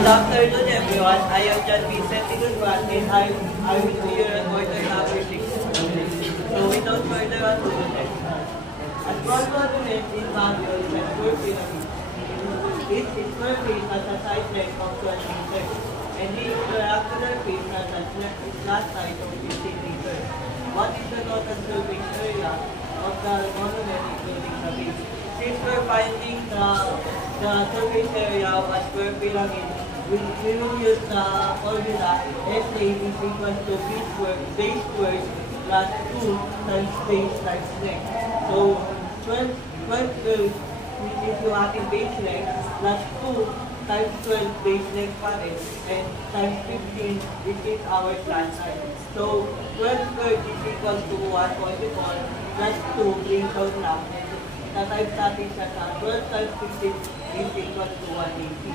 Good afternoon, everyone. I am John Vincent Tigurwan, and I will be your reporter number 6. So without further ado, a small monument in Baguio is a square pyramid. Each square face has a side length of 12 meters, and each triangular face has a flat side of 15 meters. What is the total surface area of the monument including the base? Since we're finding the surface area of a square pyramid, we will use the formula SA is equal to base squared plus 2 times base times length. So 12 which is yung ating base length, plus 2 times 12 base length pa rin, and times 15 which is our flat side. So 12 squared is equal to 144 plus 2 brings out lang. Type natin siya sa 12 times 15 is equal to 180.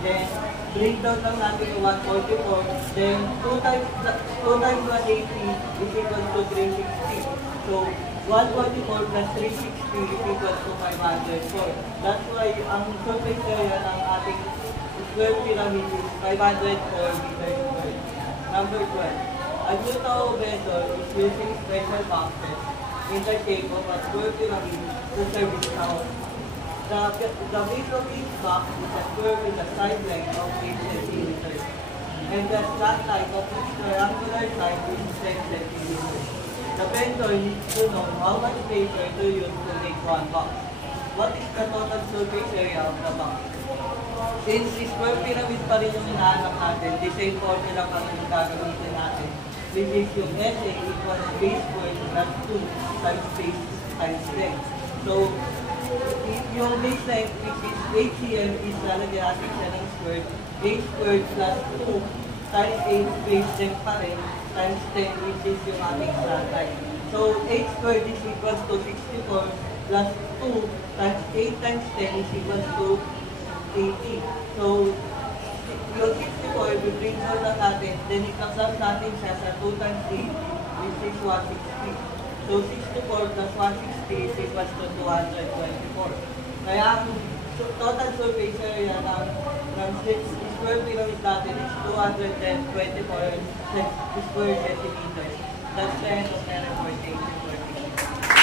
Then, bring down lang natin yung 144. Then, 2 times 180 is equal to 360. So, 144 plus 360 is equal to 504. That's why, ang surface area ng ating square pyramid is 504 meters squared. Number 12. A new taubetor is using special boxes in the shape of a square pyramid to serve its tower. The base of each box is a square with a side length of 8 centimeters, and the flat side of each triangular side is 10 centimeters. The vendor needs to know how much paper to use to make one box. What is the total surface area of the box? Since square pyramid pa rin yung hinahanap natin, the same formula pa rin yung gagamitin natin. This is yung SA equals base squared plus 2 times base times length. So, yung base length which is 8 cm is lalagyan natin siya ng squared. Base squared plus 2 times 8 base length pa rin times 10 which is yung ating flat side. So, 8 squared is equals to 64 plus 2 times 8 times 10 is equals to 80. So, yung 64, we bring down na natin, then i-sum natin siya sa 2 times 8 which is 160. So, 64 plus 160 is equals to 224. Kaya, ang total surface area ng square pyramid natin is 224 square centimeters. That's the end of the report. Thank you.